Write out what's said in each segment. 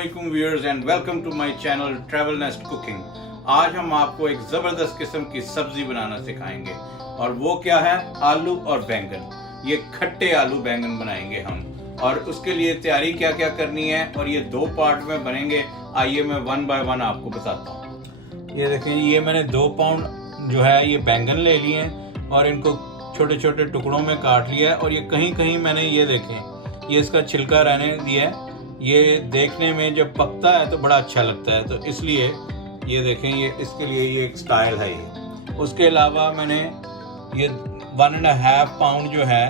अस्सलामुअलैकुम viewers and welcome to my channel Travel Nest cooking. आज हम आपको एक ज़बरदस्त किस्म की सब्ज़ी बनाना सिखाएंगे और वो क्या है, आलू और बैंगन। ये खट्टे आलू बैंगन बनाएंगे हम, और उसके लिए तैयारी क्या क्या करनी है और ये दो पार्ट में बनेंगे। आइए मैं वन बाय वन आपको बताता हूँ। ये देखें, ये मैंने 2 पाउंड जो है ये बैंगन ले लिए हैं और इनको छोटे छोटे टुकड़ों में काट लिया है। और ये कहीं कहीं मैंने ये देखें, ये इसका छिलका रहने दिया है। ये देखने में जब पकता है तो बड़ा अच्छा लगता है, तो इसलिए ये देखें, ये इसके लिए ये एक स्टाइल है ये। उसके अलावा मैंने ये 1.5 पाउंड जो है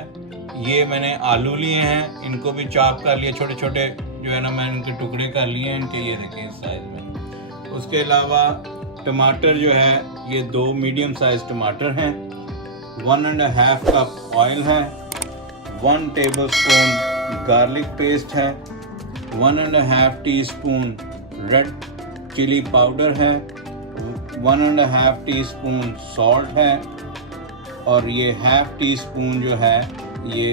ये मैंने आलू लिए हैं, इनको भी चॉप कर लिए, छोटे छोटे जो है ना मैंने इनके टुकड़े कर लिए हैं इनके, ये देखें इस साइज में। उसके अलावा टमाटर जो है ये 2 मीडियम साइज टमाटर हैं, 1.5 कप ऑयल है, 1 टेबल स्पून गार्लिक पेस्ट है, 1.5 टीस्पून रेड चिली पाउडर है, 1.5 टीस्पून सॉल्ट है, और ये 1/2 टीस्पून जो है ये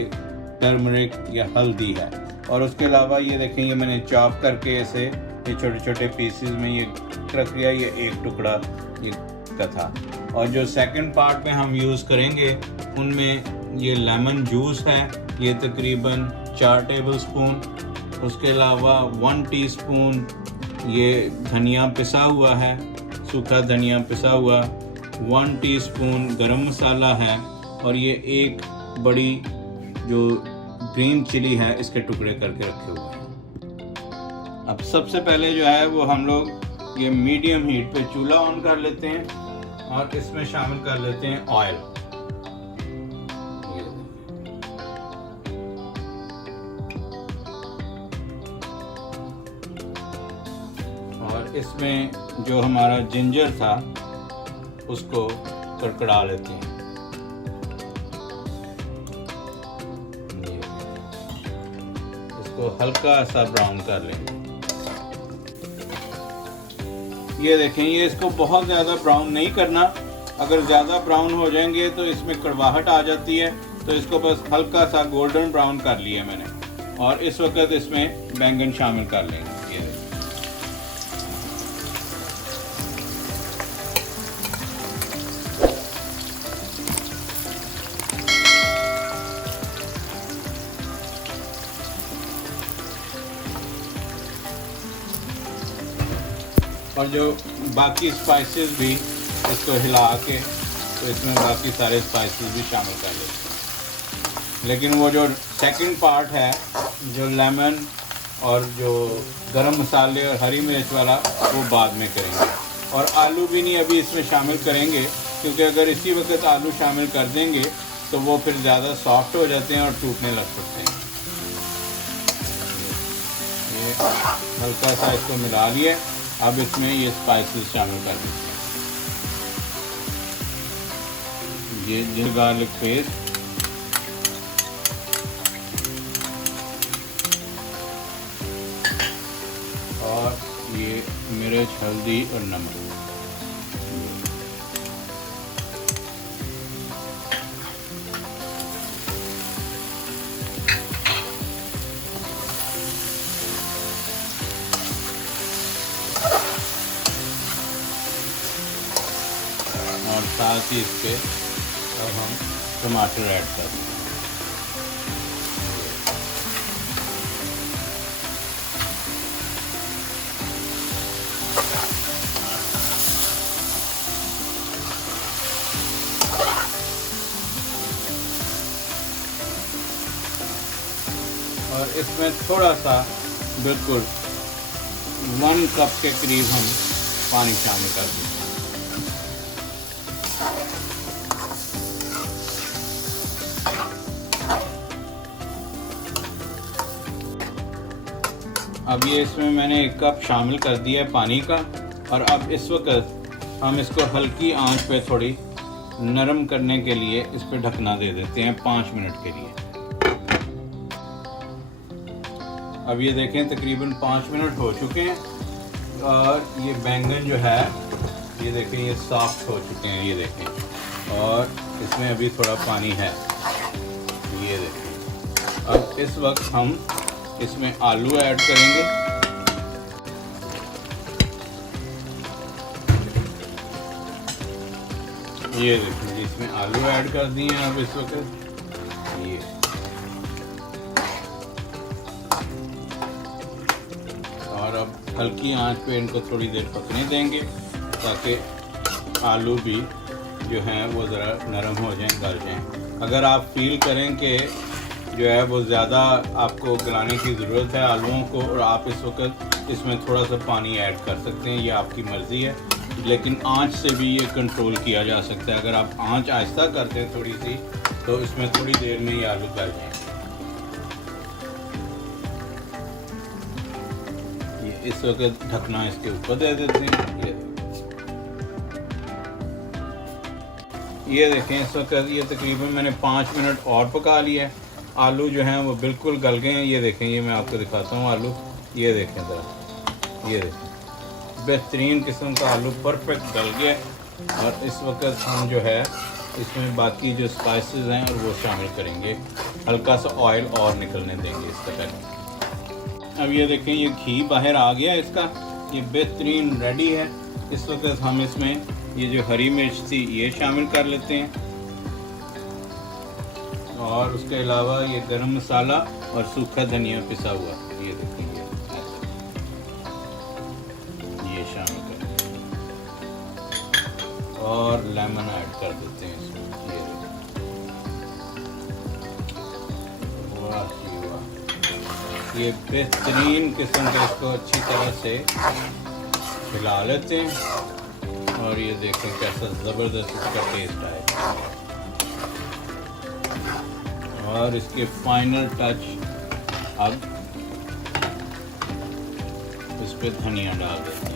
टर्मरिक या हल्दी है। और उसके अलावा ये देखें, ये मैंने चॉप करके ऐसे ये छोटे छोटे पीसेस में ये रख दिया, ये एक टुकड़ा ये का था। और जो सेकंड पार्ट में हम यूज़ करेंगे उनमें ये लेमन जूस है, ये तकरीबन 4 टेबल स्पून। उसके अलावा 1 टीस्पून ये धनिया पिसा हुआ है, सूखा धनिया पिसा हुआ, 1 टीस्पून गरम मसाला है, और ये एक बड़ी जो ग्रीन चिली है इसके टुकड़े करके रखे हुए हैं। अब सबसे पहले जो है वो हम लोग ये मीडियम हीट पे चूल्हा ऑन कर लेते हैं और इसमें शामिल कर लेते हैं ऑयल। और इसमें जो हमारा जिंजर था उसको कड़कड़ा लेते हैं। इसको हल्का सा ब्राउन कर लेंगे। ये देखें, ये इसको बहुत ज़्यादा ब्राउन नहीं करना, अगर ज़्यादा ब्राउन हो जाएंगे तो इसमें कड़वाहट आ जाती है, तो इसको बस हल्का सा गोल्डन ब्राउन कर लिया मैंने। और इस वक्त इसमें बैंगन शामिल कर लेंगे। ये और जो बाकी स्पाइसेस भी इसको हिला के तो इसमें बाकी सारे स्पाइसेस भी शामिल कर लेते हैं। लेकिन वो जो सेकंड पार्ट है, जो लेमन और जो गरम मसाले और हरी मिर्च वाला, वो बाद में करेंगे। और आलू भी नहीं अभी इसमें शामिल करेंगे, क्योंकि अगर इसी वक्त आलू शामिल कर देंगे तो वो फिर ज़्यादा सॉफ्ट हो जाते हैं और टूटने लग सकते हैं। ये हल्का सा इसको मिला लिया, अब इसमें ये स्पाइसेस शामिल कर देते हैं। ये जिंजर गार्लिक पेस्ट, और ये मिर्च, हल्दी और नमक। और साथ ही इस पे अब हम टमाटर ऐड कर दें। और इसमें थोड़ा सा, बिल्कुल 1 कप के करीब हम पानी शामिल कर दें। अब ये इसमें मैंने 1 कप शामिल कर दिया है पानी का। और अब इस वक्त हम इसको हल्की आंच पे थोड़ी नरम करने के लिए इस पे ढकना दे देते हैं 5 मिनट के लिए। अब ये देखें, तकरीबन 5 मिनट हो चुके हैं और ये बैंगन जो है ये देखें, ये सॉफ्ट हो चुके हैं, ये देखें। और इसमें अभी थोड़ा पानी है, ये देखें। अब इस वक्त हम इसमें आलू ऐड करेंगे ये देखिए इसमें आलू ऐड कर दिए हैं अब इस वक्त। ये और अब हल्की आंच पे इनको थोड़ी देर पकने देंगे ताकि आलू भी जो हैं वो ज़रा नरम हो जाएं, गल जाएं। अगर आप फील करें कि जो है वो ज़्यादा आपको गलाने की ज़रूरत है आलूओं को, और आप इस वक्त इसमें थोड़ा सा पानी ऐड कर सकते हैं, ये आपकी मर्ज़ी है। लेकिन आंच से भी ये कंट्रोल किया जा सकता है। अगर आप आंच आहिस्ता करते हैं थोड़ी सी, तो इसमें थोड़ी देर में ये आलू गल जाएंगे। ये इस वक्त ढकना इसके ऊपर दे देते हैं। ये देखें इस वक्त ये तकरीबन मैंने 5 मिनट और पका लिया है। आलू जो हैं वो बिल्कुल गल गए हैं। ये देखें, ये मैं आपको दिखाता हूँ आलू। ये देखें ज़रा, ये देखें बेहतरीन किस्म का आलू परफेक्ट गल गया। और इस वक्त हम जो है इसमें बाकी जो स्पाइसेस हैं और वो शामिल करेंगे। हल्का सा ऑयल और निकलने देंगे इसका पहले। अब ये देखें ये घी बाहर आ गया इसका, ये बेहतरीन रेडी है। इस वक्त हम इसमें ये जो हरी मिर्च थी ये शामिल कर लेते हैं, और उसके अलावा ये गरम मसाला और सूखा धनिया पिसा हुआ, ये देखिए ये शामिल कर, और लेमन ऐड कर देते हैं इसमें। ये वाह जी वाह, ये बेहतरीन किस्म का इसको अच्छी तरह से हिला लेते हैं, और ये देखें कैसा ज़बरदस्त इसका टेस्ट आएगा। और इसके फाइनल टच अब इस पे धनिया डाल देते हैं।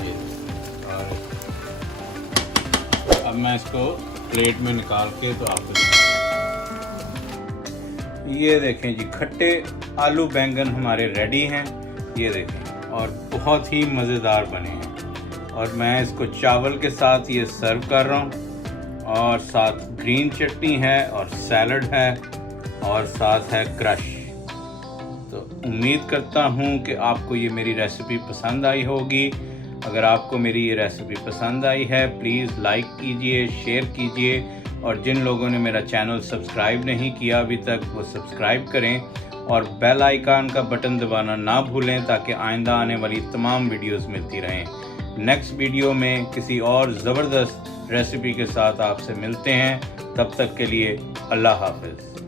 ये और अब मैं इसको प्लेट में निकाल के तो आपको ये देखें जी खट्टे आलू बैंगन हमारे रेडी हैं। ये देखें और बहुत ही मज़ेदार बने हैं, और मैं इसको चावल के साथ ये सर्व कर रहा हूँ, और साथ ग्रीन चटनी है और सैलड है और साथ है क्रश। तो उम्मीद करता हूँ कि आपको ये मेरी रेसिपी पसंद आई होगी। अगर आपको मेरी ये रेसिपी पसंद आई है प्लीज़ लाइक कीजिए, शेयर कीजिए, और जिन लोगों ने मेरा चैनल सब्सक्राइब नहीं किया अभी तक वो सब्सक्राइब करें, और बेल आइकन का बटन दबाना ना भूलें ताकि आइंदा आने वाली तमाम वीडियोस मिलती रहें। नेक्स्ट वीडियो में किसी और ज़बरदस्त रेसिपी के साथ आपसे मिलते हैं। तब तक के लिए अल्लाह हाफ़िज़।